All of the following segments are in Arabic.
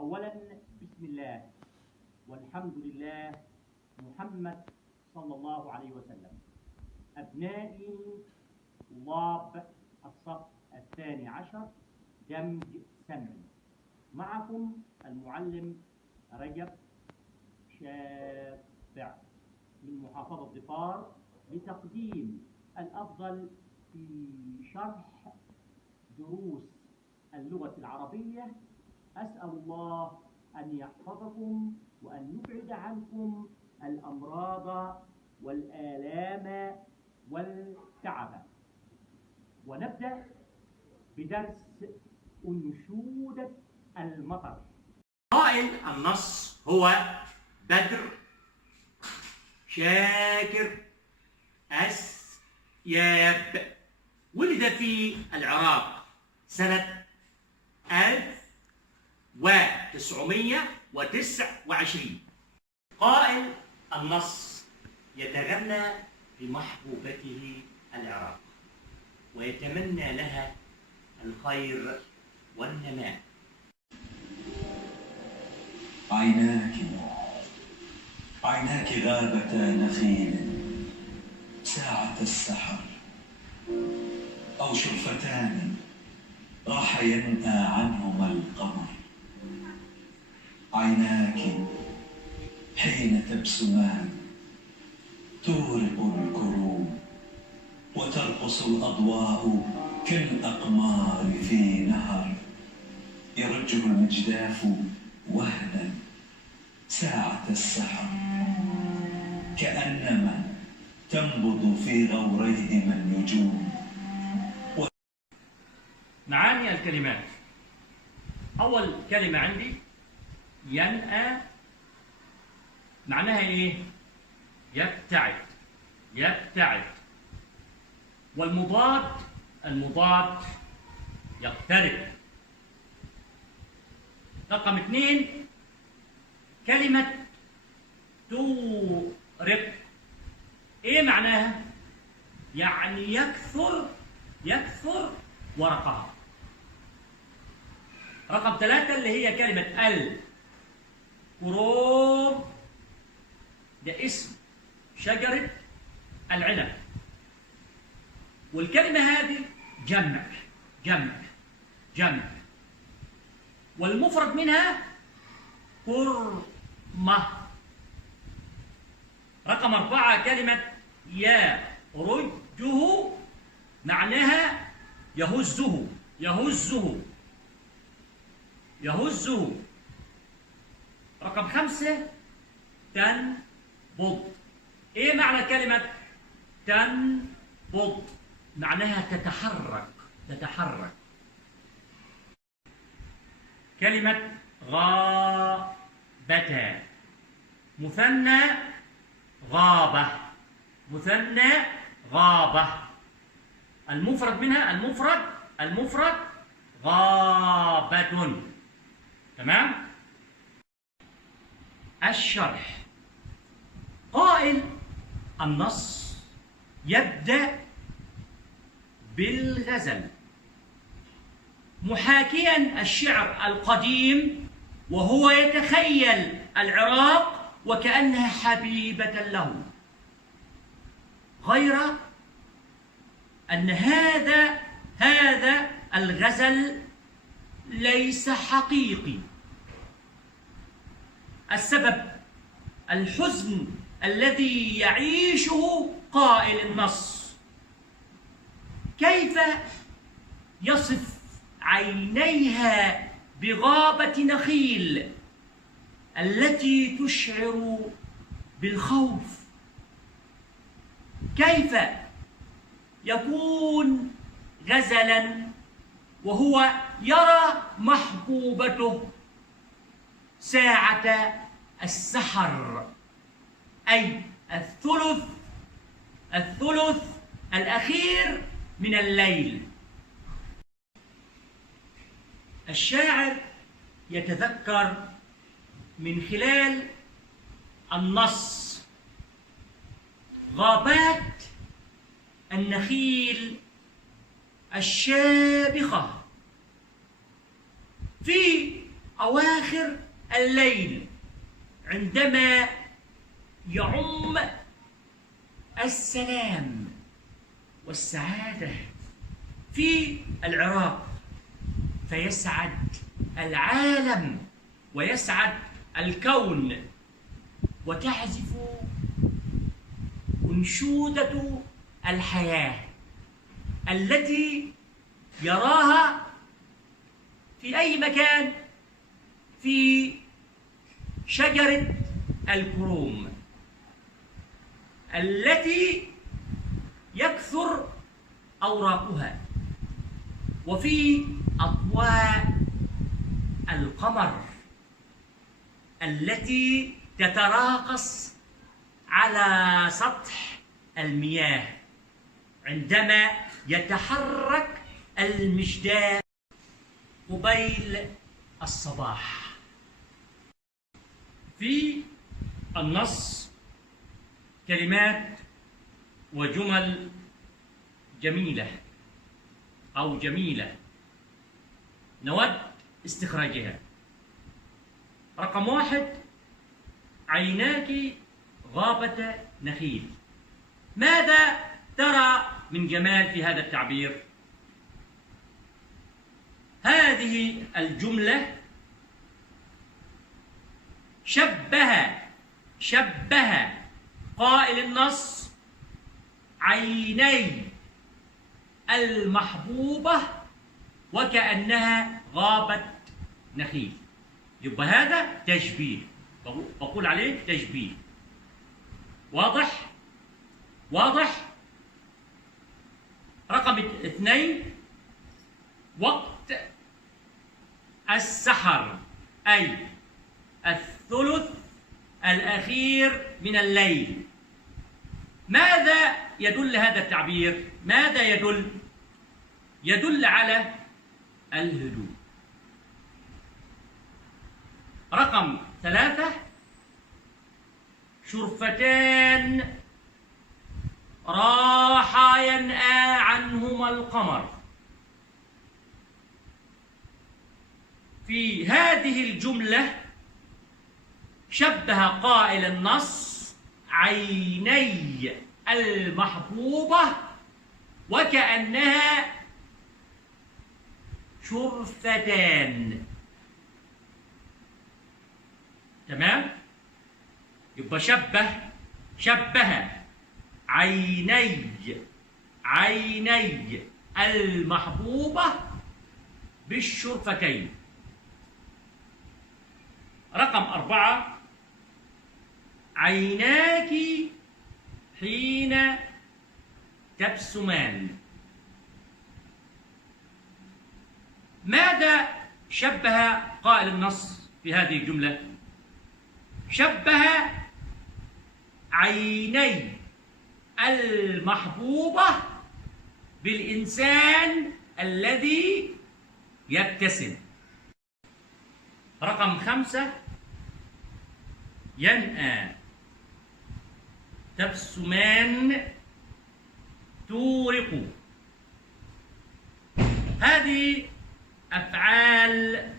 أولا بسم الله والحمد لله محمد صلى الله عليه وسلم. أبنائي طلاب الصف الثاني عشر دمج سمعي، معكم المعلم رجب شافع من محافظة ظفار لتقديم الأفضل في شرح دروس اللغة العربية. أسأل الله أن يحفظكم وأن يبعد عنكم الأمراض والآلام والتعب. ونبدأ بدرس أنشودة المطر. قائل النص هو بدر شاكر أسياب، ولد في العراق سنة 1929. قائل النص يتغنى بمحبوبته العراق ويتمنى لها الخير والنماء. عيناك غابتا نخيل ساعة السحر، أو شرفتان راح ينأى عنهما القمر. عيناك حين تبسمان تورق الكروب، وترقص الأضواء كالأقمار في نهر يرجه المجداف وهنا ساعة السحر، كأنما تنبض في غوريهما النجوم. معاني الكلمات. أول كلمة عندي ينأى، معناها إيه؟ يبتعد، يبتعد. والمضاد يقترب. رقم 2 كلمة تورق. إيه معناها؟ يعني يكثر ورقها. رقم 3 اللي هي كلمة الكروب، ده اسم شجرة العنب. والكلمة هذه جمع، والمفرد منها كرمة. رقم 4 كلمة يرجه، معناها يهزه. رقم 5 تنبض. ايه معنى كلمة تنبض؟ معناها تتحرك. كلمة غابة مثنى غابة. المفرد منها المفرد غابة. تمام؟ الشرح. قائل النص يبدأ بالغزل محاكيا الشعر القديم، وهو يتخيل العراق وكأنها حبيبة له، غير أن هذا الغزل ليس حقيقي. السبب الحزن الذي يعيشه قائل النص. كيف يصف عينيها بغابة نخيل التي تشعر بالخوف؟ كيف يكون غزلا وهو يرى محبوبته ساعة السحر، أي الثلث الأخير من الليل؟ الشاعر يتذكر من خلال النص غابات النخيل الشامخة في أواخر الليل عندما يعم السلام والسعادة في العراق، فيسعد العالم ويسعد الكون، وتعزف أنشودة الحياة التي يراها في أي مكان في شجرة الكروم التي يكثر أوراقها، وفي أضواء القمر التي تتراقص على سطح المياه عندما يتحرك المجداف قبيل الصباح. في النص كلمات وجمل جميلة أو جميلة نود استخراجها. رقم 1: عيناك غابة نخيل. ماذا ترى من جمال في هذا التعبير؟ هذه الجملة شبه قائل النص عيني المحبوبة وكأنها غابة نخيل. يبقى هذا تشبيه، بقول عليه تشبيه. واضح؟ رقم 2: وقت السحر، أي الثلث الأخير من الليل. ماذا يدل هذا التعبير؟ ماذا يدل؟ يدل على الهدوء. رقم 3: شرفتان راح ينأى عنهما القمر. في هذه الجملة شبه قائل النص عيني المحبوبة وكأنها شرفتان. تمام؟ يبقى شبه عيني المحبوبة بالشرفتين. رقم 4: عيناك حين تبسمان. ماذا شبه قائل النص في هذه الجملة؟ شبه عيني المحبوبة بالإنسان الذي يبتسم. رقم 5: ينأى تبسمان تورق. هذه أفعال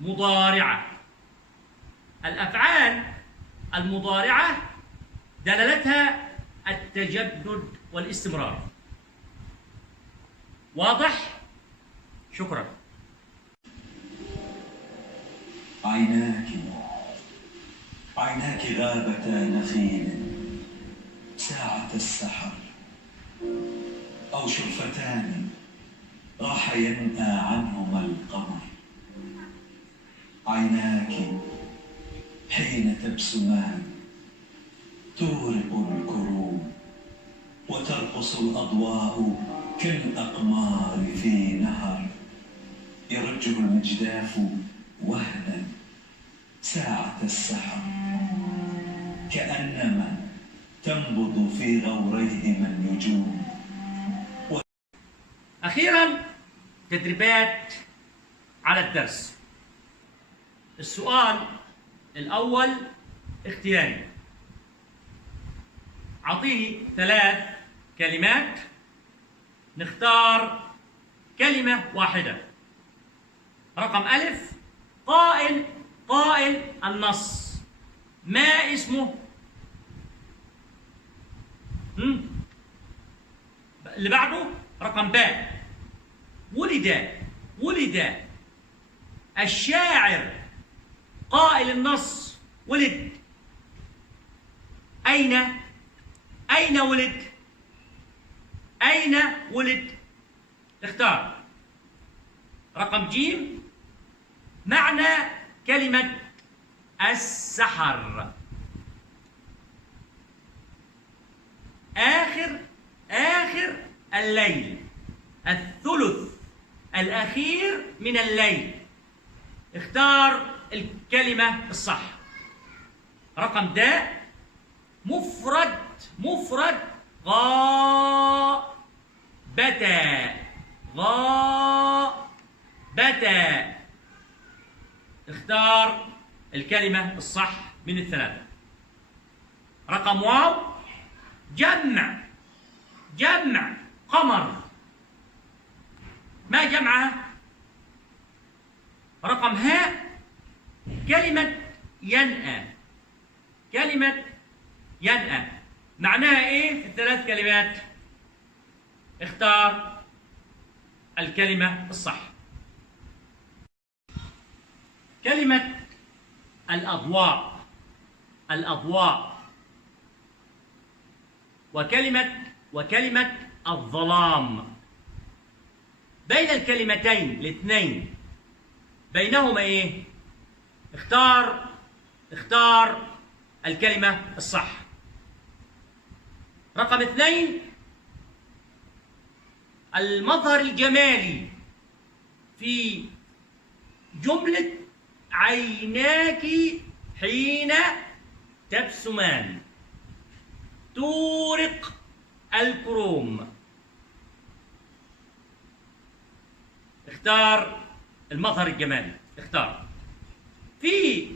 مضارعة. الأفعال المضارعة دلالتها التجدد والاستمرار. واضح؟ شكرا. عيناك غابتا نخيل ساعة السحر، أو شرفتان راح ينأى عنهما القمر. عيناك حين تبسمان تورق الكروم، وترقص الأضواء كالأقمار في نهر يرجه المجداف وهنا ساعة السحر، كأنما تنبض في غوريهما النجوم. أخيرا تدريبات على الدرس. السؤال الأول اختياري. أعطيني 3 كلمات، نختار كلمة واحدة. رقم أ: قائل النص ما اسمه؟ اللي بعده رقم باء. ولد الشاعر قائل النص ولد. أين ولد؟ أين ولد؟ اختار. رقم جيم معنى كلمة السحر. آخر الليل، الثلث الأخير من الليل. اختار الكلمة الصح. رقم داء مفرد غابتا. اختار الكلمة الصح من الثلاثة. رقم واو جمع قمر، ما جمعها؟ رقم هاء كلمة ينأى، معناها ايه في الثلاث كلمات؟ اختار الكلمة الصح. كلمة الأضواء وكلمة الظلام. بين الكلمتين الاثنين بينهما ايه؟ اختار الكلمة الصح. رقم 2 المظهر الجمالي في جملة عيناك حين تبسمان تورق الكروم. اختار المظهر الجمالي. اختار. في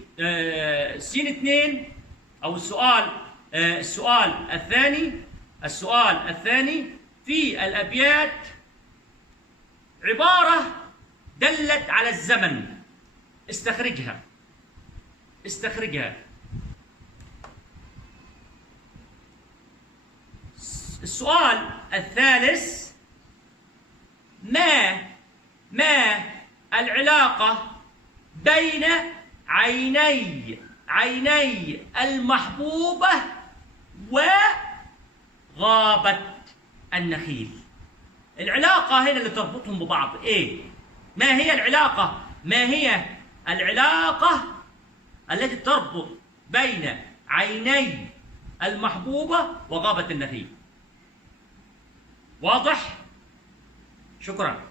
سين 2 أو السؤال الثاني في الأبيات عبارة دلت على الزمن. استخرجها. السؤال الثالث ما العلاقة بين عيني المحبوبة وغابة النخيل؟ العلاقة هنا اللي تربطهم ببعض ايه؟ ما هي العلاقة التي تربط بين عيني المحبوبة وغابة النخيل؟ واضح؟ شكرا.